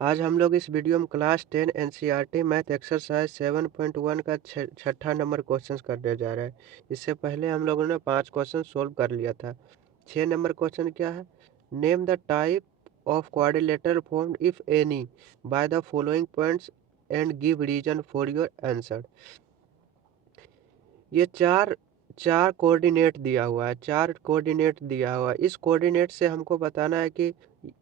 आज हम लोग इस वीडियो में क्लास 10 एनसीईआरटी मैथ एक्सरसाइज 7.1 का छठा नंबर क्वेश्चन करने जा रहे हैं। इससे पहले हम लोगों ने 5 क्वेश्चन सोल्व कर लिया था। 6 नंबर क्वेश्चन क्या है? Name the type of quadrilateral formed if any by the following points and give reason for your answer. ये चार कोऑर्डिनेट दिया हुआ है, इस कोऑर्डिनेट से हमको बताना है कि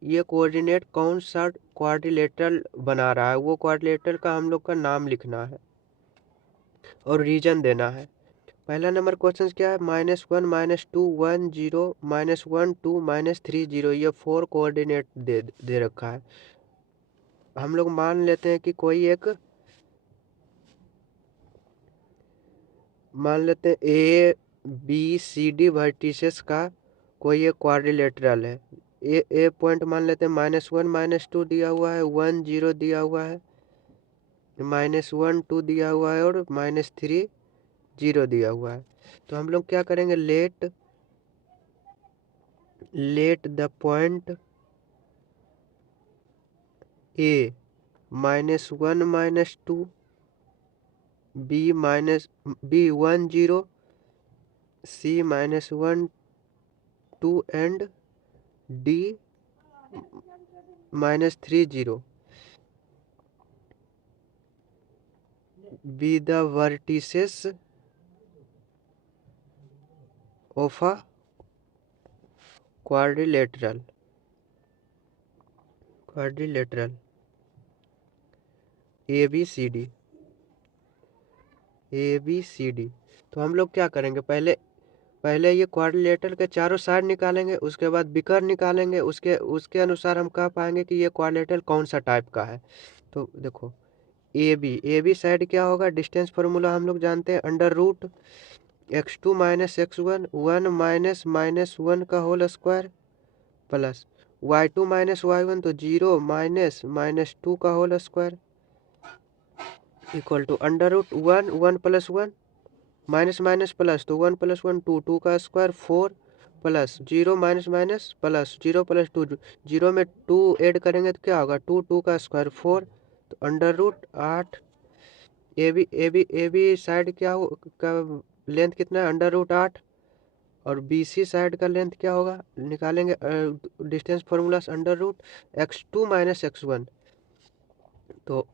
ये कोऑर्डिनेट कौन सा क्वाड्रिलेटरल बना रहा है। वो क्वाड्रिलेटरल का हम लोग का नाम लिखना है और रीजन देना है। पहला नंबर क्वेश्चन क्या है? -1 -2 1 0 -1 2 -3 0। ये 4 कोऑर्डिनेट दे रखा है। हम लोग मान लेते हैं कि मान लेते हैं A B C D vertices का कोई एक क्वाड्रिलेटरल है। ए पॉइंट मान लेते हैं -1 -2 दिया हुआ है, 1 0 दिया हुआ है, -1 2 दिया हुआ है और -3 0 दिया हुआ है। तो हम लोग क्या करेंगे? Let the point A -1 -2 B 1 0 C -1 2 and D -3 0 be the vertices of a quadrilateral ABCD। तो हम लोग क्या करेंगे? पहले ये क्वाड्रिलेटरल के चारों साइड निकालेंगे, उसके बाद बिकर निकालेंगे। उसके अनुसार हम कह पाएंगे कि ये क्वाड्रिलेटरल कौन सा टाइप का है। तो देखो, ए बी साइड क्या होगा? डिस्टेंस फार्मूला हम लोग जानते हैं, √x2 - x1 1 -(-1) का whole square plus y2 - y1 तो 0 -(-2) का whole square equal to √1 1 + 1 minus plus तो 1 + 1 2 2 का स्क्वायर 4 प्लस 0 माइनस प्लस 0 + 2 0 में 2 ऐड करेंगे तो क्या होगा? 2 2 का स्क्वायर 4। तो √8 ए बी साइड का लेंथ कितना है? √8। और बी सी साइड का लेंथ क्या होगा? निकालेंगे डिस्टेंस फार्मूला से √x2 - x1 तो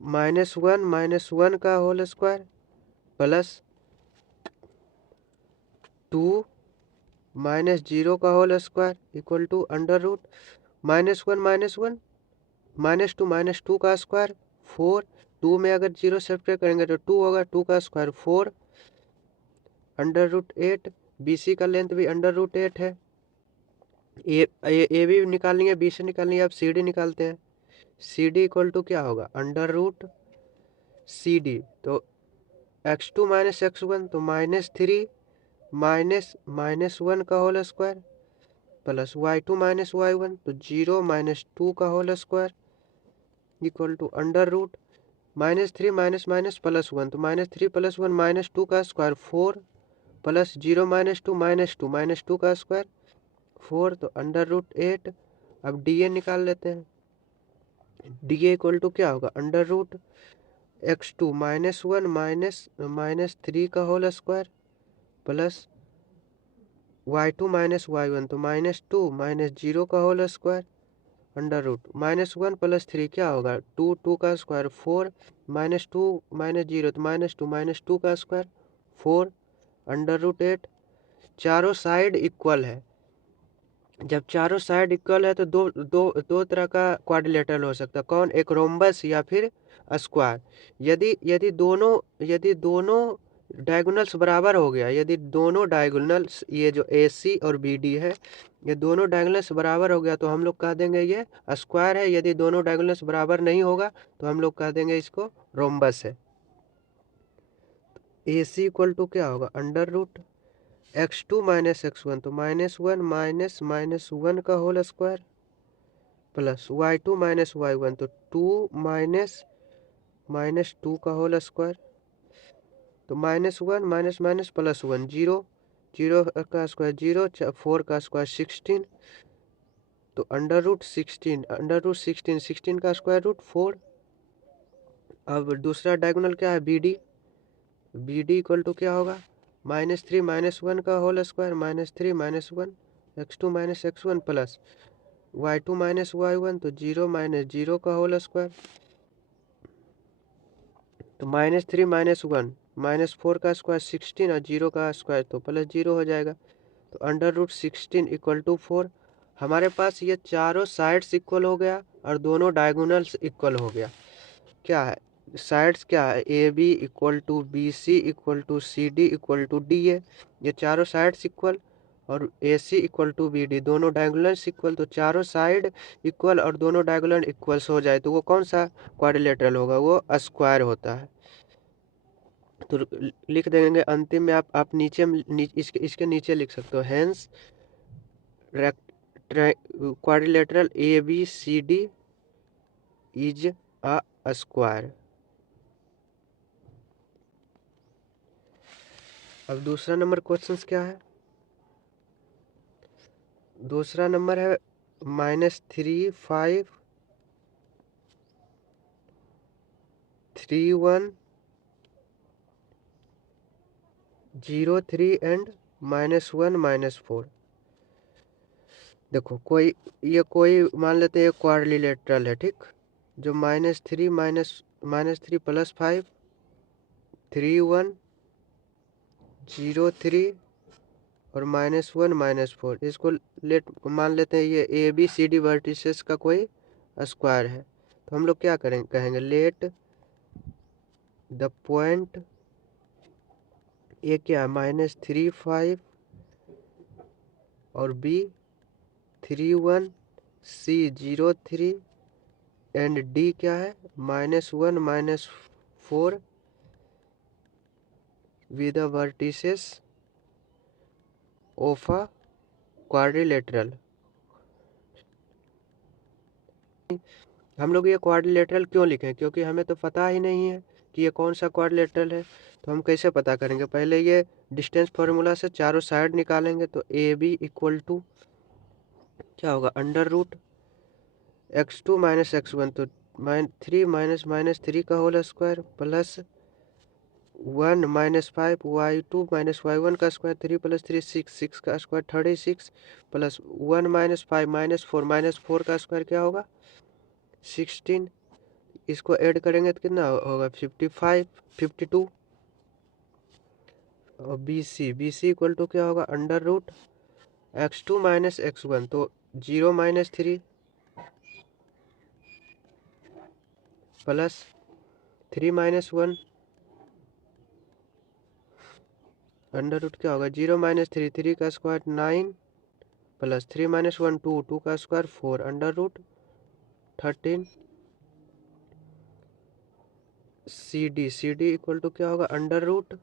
-1 का होल स्क्वायर प्लस 2 -0 का होल स्क्वायर इक्वल टू √-1 -2 का स्क्वायर 4। 2 में अगर 0 सेपरेट करेंगे तो 2 होगा, 2 का स्क्वायर 4 √8। बी सी का लेंथ भी √8 है। ए भी निकालेंगे, बी से निकालेंगे। अब सी डी निकालते हैं। सी डी इक्वल टू क्या होगा? √CD तो x2 - x1 तो -3 -(-1) का whole square plus y2 - y1 तो 0 -(-2) का whole square equal to -3 plus 1 तो -3 + 1 -2 का स्क्वायर 4 प्लस 0 -(-2) का स्क्वायर 4 तो √8। अब डी ए निकाल लेते हैं। डी ए इक्वल टू क्या होगा? √x2 - 1 -(-3) का whole square plus y2 - y1 तो -2 -0 का होल स्क्वायर √-1 + 3 क्या होगा? 2 2 का स्क्वायर 4 -2 -0 तो -2 का स्क्वायर 4 √8। चारों साइड इक्वल है। जब चारों साइड इक्वल है तो दो तरह का क्वाड्रिलेटरल हो सकता है। कौन? एक रोम्बस या फिर स्क्वायर। यदि दोनों डायगोनल्स बराबर हो गया, यदि दोनों डायगोनल्स ये जो ए सी और बी डी है, ये दोनों डायगोनल्स बराबर हो गया तो हम लोग कह देंगे ये स्क्वायर है। यदि दोनों डायगोनल्स बराबर नहीं होगा तो हम लोग कह देंगे इसको रोम्बस है। ए सी इक्वल टू क्या होगा? x2 - x1 तो -1 -(-1) का whole square plus y2 - y1 तो 2 -(-2) का होल स्क्वायर तो -1 प्लस 1 0 0 का स्क्वायर 0 4 का स्क्वायर 16 तो तो अंडर रूट 16 16 का स्क्वायर रूट 4। अब दूसरा डायगोनल क्या है, बी डी इक्वल टू क्या होगा, -3 -1 का whole square, -3 -1 x2 -x1 plus y2 -y1 तो 0 -0 का होल स्क्वायर, तो -3 -1 -4 का स्क्वायर 16 और 0 का स्क्वायर तो +0 हो जाएगा। तो अंडर रूट 16 इक्वल टू 4। हमारे पास ये चारों साइड्स इक्वल हो गया और दोनों डायगोनल्स इक्वल हो गया। क्या है साइड्स, क्या है, A B equal to B C equal to C D equal to D A, ये चारों साइड्स इक्वल, और A C equal to B D, दोनों डायगोनल्स इक्वल। तो चारों साइड इक्वल और दोनों डायगोनल इक्वल्स हो जाए तो वो कौन सा क्वाड्रिलेटरल होगा, वो स्क्वायर होता है। तो लिख देंगे अंतिम में, आप इसके नीचे लिख सकते हो, hence quadrilateral A B C D is a square. अब दूसरा नंबर क्वेश्चन क्या है, दूसरा नंबर है -3 5 3 1 0 3 एंड -1 -4। देखो कोई मान लेते हैं क्वाड्रिलेटरल है, ठीक, जो -3 प्लस 5 3 1 0 3 और -1 -4, इसको मान लेते हैं ये A B C D vertices का कोई स्क्वायर है। तो हम लोग क्या कहेंगे, लेट द पॉइंट ए क्या है, -3 5 और बी 3 1 सी 0 3 एंड डी क्या है, -1 -4 with the vertices of a quadrilateral. हम लोग ये क्वाड्रिलेटरल क्यों लिखें, क्योंकि हमें तो पता ही नहीं है कि ये कौन सा क्वाड्रिलेटरल है। तो हम कैसे पता करेंगे, पहले ये डिस्टेंस फार्मूला से चारों साइड निकालेंगे। तो ए बी इक्वल टू क्या होगा, अंडर रूट x2 -x1 तो -3 -3 का whole square plus 1 -5 y2 -y1 का स्क्वायर 3 + 3 6 6 का स्क्वायर 36 प्लस 1 -5 -4 का स्क्वायर क्या होगा 16। इसको ऐड करेंगे तो कितना होगा 55 52। और बी सी इक्वल टू क्या होगा, अंडर रूट x2 -x1 तो 0 -3 प्लस 3 -1 अंडर रूट क्या होगा 0 -3 3 का स्क्वायर 9 प्लस 3 -1 2 2 का square 4 under root 13। C D equal to क्या होगा, under root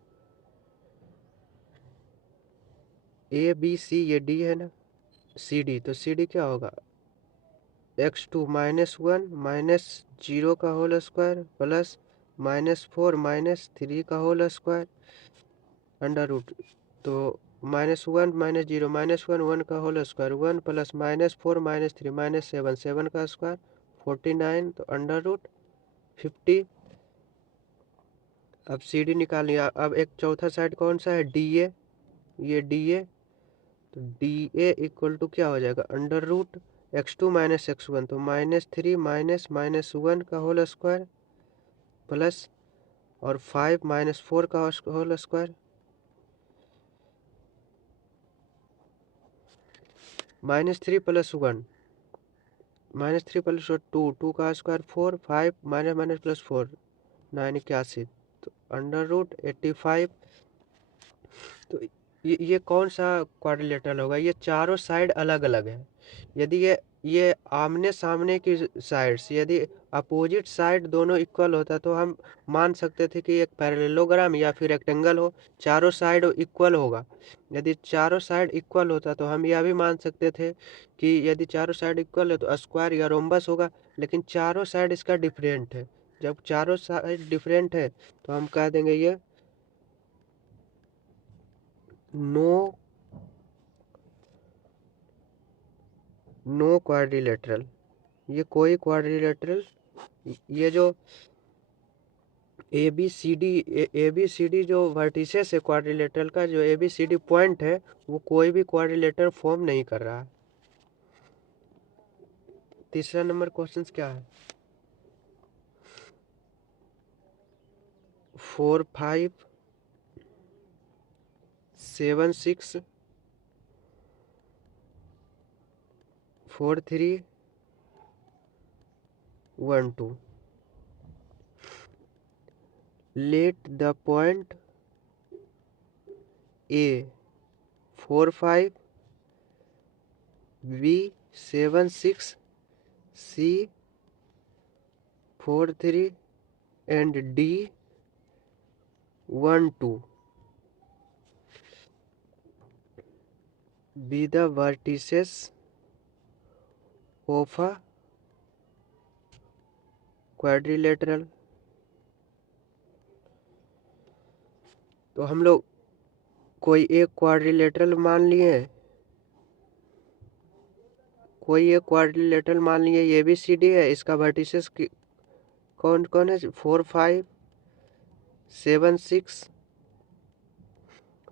A B C, ये डी है ना, सी डी, तो सी डी क्या होगा x2 -1 -0 का होल स्क्वायर प्लस -4 -3 का होल स्क्वायर अंडर रूट, तो -1 -0 -1 1 का होल स्क्वायर 1 प्लस -4 -3 -7 7 का स्क्वायर 49 तो अंडर रूट 50। अब सी डी निकाल लिया। अब एक चौथा साइड कौन सा है, डी ए, ये डी ए, तो डी ए इक्वल टू क्या हो जाएगा, अंडर रूट x2 -x1 तो -3 -1 का होल स्क्वायर प्लस और 5 -4 का होल स्क्वायर -3 + 1 -3 + 2 2 का स्क्वायर 4 5 -+4 9 81 तो अंडर रूट 85। तो ये कौन सा क्वाड्रिलेटरल होगा, ये चारों साइड अलग अलग है। यदि ये आमने सामने की साइड्स, यदि अपोजिट साइड दोनों इक्वल होता तो हम मान सकते थे कि एक पैरेललोग्राम या फिर रेक्टेंगल हो, चारों साइड इक्वल होगा। यदि चारों साइड इक्वल होता तो हम यह भी मान सकते थे कि यदि चारों साइड इक्वल है तो स्क्वायर या रोम्बस होगा। लेकिन चारों साइड इसका डिफरेंट है, जब चारों साइड डिफरेंट है तो हम कह देंगे ये नो नो क्वाड्रिलेटरल, ये कोई क्वाड्रिलेटरल, ये जो ए बी सी डी जो वर्टिसेस है क्वाड्रिलेटरल का, जो A B C D point है, वो कोई भी क्वाड्रिलेटरल फॉर्म नहीं कर रहा है। तीसरा नंबर क्वेश्चन क्या है? 4 5 7 6 4 3 1 2। Let the point A 4 5, B 7 6, C 4 3 and D 1 2 be the vertices of a quadrilateral। तो हम लोग कोई एक क्वाड्रिलेटरल मान लिए, कोई एक क्वाड्रिलेटरल मान लिए, ये भी सी डी है, इसका वर्टिसेस कौन कौन है? 4 5 7 6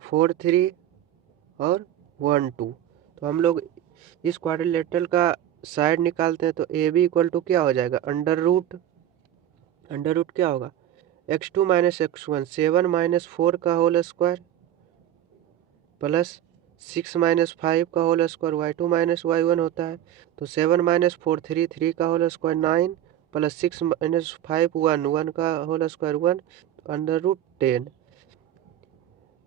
4 3 और 1 2। तो हम लोग इस क्वाड्रिलेटरल का साइड निकालते हैं, तो ए बी इक्वल टू क्या हो जाएगा? अंडर रूट क्या होगा? x2 माइनस x1 7 माइनस 4 का होल स्क्वायर प्लस 6 माइनस 5 का whole square, y2 minus y1 होता है। तो 7 माइनस 4 3 का होल स्क्वायर 9 प्लस 6 माइनस 5 1 का whole square 1, under root 10।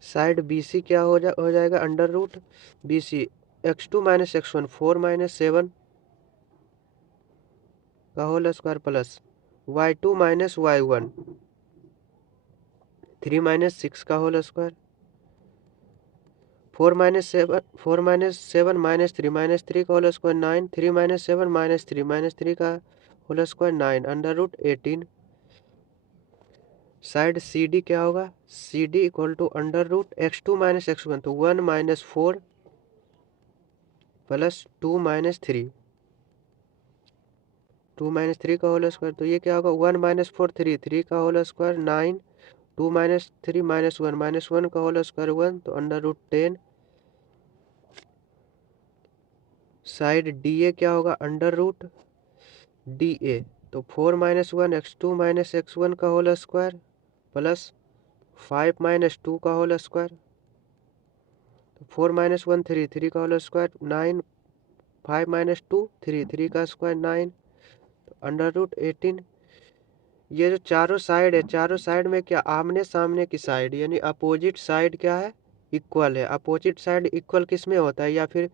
Side B C क्या हो जाएगा? Under root B C x2 minus x1 4 minus 7 का whole square plus y2 minus y1 3 minus 6 का होल स्क्वायर 4 माइनस 7 माइनस 3 का whole square 9 3 minus 7 minus 3 का whole square 9 under root 18। Side C D क्या होगा? C D equal to under root x2 minus x1, तो 1 minus 4 plus 2 minus 3 का whole square, तो ये क्या होगा? 1 माइनस 4 3 का होल स्क्वायर 9 2 माइनस 3 माइनस 1 का होल स्क्वायर 1, तो under root 10। Side D A क्या होगा? अंडर रूट डी ए, तो 4 माइनस 1 x2 माइनस x1 का होल स्क्वायर प्लस 5 माइनस 2 का होल स्क्वायर, तो 4 माइनस 1 3 का होल स्क्वायर 9 5 माइनस 2 3 का स्क्वायर 9, तो अंडर रूट 18। ये जो चारों साइड है, चारों साइड में क्या आमने सामने की साइड यानी अपोजिट साइड क्या है? इक्वल है। अपोजिट साइड इक्वल किस में होता है? या फिर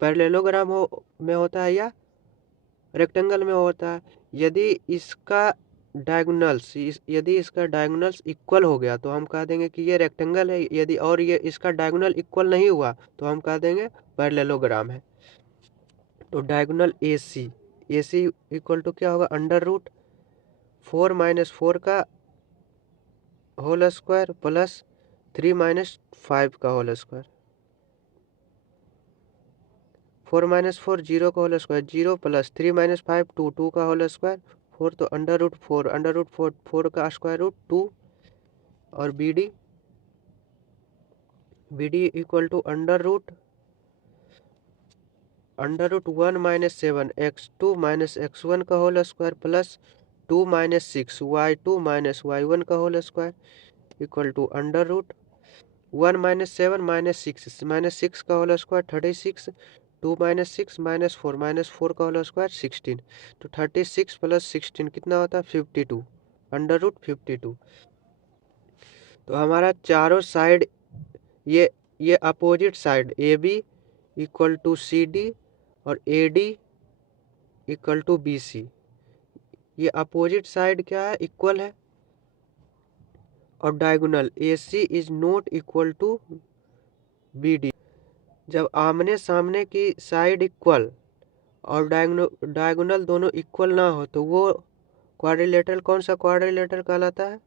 पैरेललोग्राम में होता है या रेक्टेंगल में होता है। यदि इसका डायगोनल्स इक्वल हो गया तो हम कह देंगे कि ये रेक्टेंगल है। यदि और ये इसका डायगोनल इक्वल नहीं हुआ तो हम कह देंगे पैरेललोग्राम है। तो diagonal A C equal to क्या होगा? अंडर रूट 4 माइनस 4 का होल स्क्वायर प्लस 3 माइनस 5 का होल स्क्वायर। 4 माइनस 4 0 का होल स्क्वायर 0 प्लस 3 माइनस 5 2 का होल स्क्वायर 4, तो अंडर रूट 4 का स्क्वायर रूट 2। और B D equal to under root 1 minus 7 x2 minus x1 का whole square plus 2 minus 6 y2 minus y1 का whole square equal to under root 1 minus 7 minus 6 का whole square 36 2 minus 6 minus 4 का whole square 16, तो 36 plus 16 कितना होता है? 52 under root 52। तो हमारा चारों साइड ये opposite side A B equal to C D और A D equal to B C, ये अपोजिट साइड क्या है? इक्वल है। और diagonal A C is not equal to B D. जब आमने सामने की साइड इक्वल और डायगोनल दोनों इक्वल ना हो तो वो क्वाड्रिलेटरल कौन सा क्वाड्रिलेटरल कहलाता है?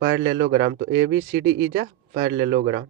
पैरेललोग्राम। तो A B C D is a parallelogram.